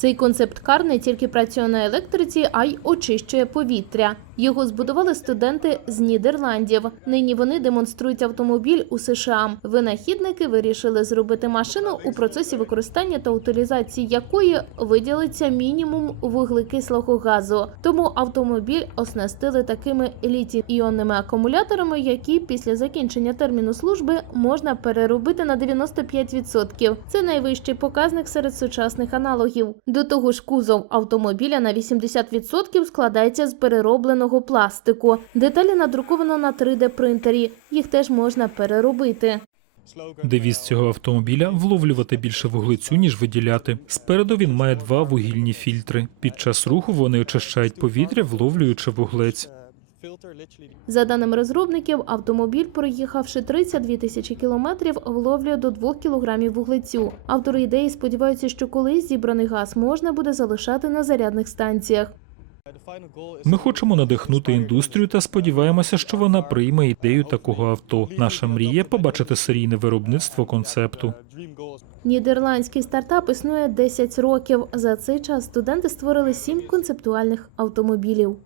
Цей концепт-кар не тільки працює на електриці, а й очищує повітря. Його збудували студенти з Нідерландів. Нині вони демонструють автомобіль у США. Винахідники вирішили зробити машину, у процесі використання та утилізації якої виділиться мінімум вуглекислого газу. Тому автомобіль оснастили такими літій-іонними акумуляторами, які після закінчення терміну служби можна переробити на 95%. Це найвищий показник серед сучасних аналогів. До того ж, кузов автомобіля на 80% складається з переробленого пластику. Деталі надруковано на 3D принтері. Їх теж можна переробити. Девіз цього автомобіля вловлювати більше вуглецю, ніж виділяти. Спереду він має два вугільні фільтри. Під час руху вони очищають повітря, вловлюючи вуглець. За даними розробників, автомобіль, проїхавши 32 тисячі кілометрів, вловлює до 2 кілограмів вуглецю. Автори ідеї сподіваються, що колись зібраний газ можна буде залишати на зарядних станціях. Ми хочемо надихнути індустрію та сподіваємося, що вона прийме ідею такого авто. Наша мрія побачити серійне виробництво концепту. Нідерландський стартап існує 10 років. За цей час студенти створили 7 концептуальних автомобілів.